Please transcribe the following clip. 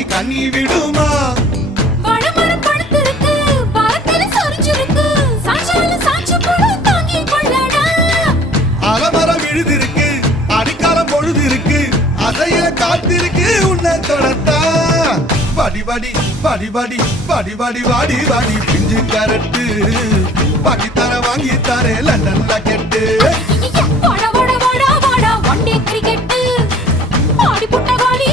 அடி கண்ணி விடுமா வடமரம் படுத்திருக்கு பாரத்தில் சொரிஞ்சிருக்கு சாஞ்சால சாஞ்சு போடு தாங்கி கொள்ளடா அலமரம் விழுதிருக்கு அடிக்காலம் பொழுது இருக்கு அதைய காத்திருக்கு உன்னை தொடத்தா படி படி படி படி படி படி வாடி வாடி பிஞ்சு கரட்டு படி தர வாங்கி தரே லண்டன்ல கெட்டு வாடா வாடா வாடா வாடா ஒன் டே கிரிக்கெட் ஆடி புட்ட வாலி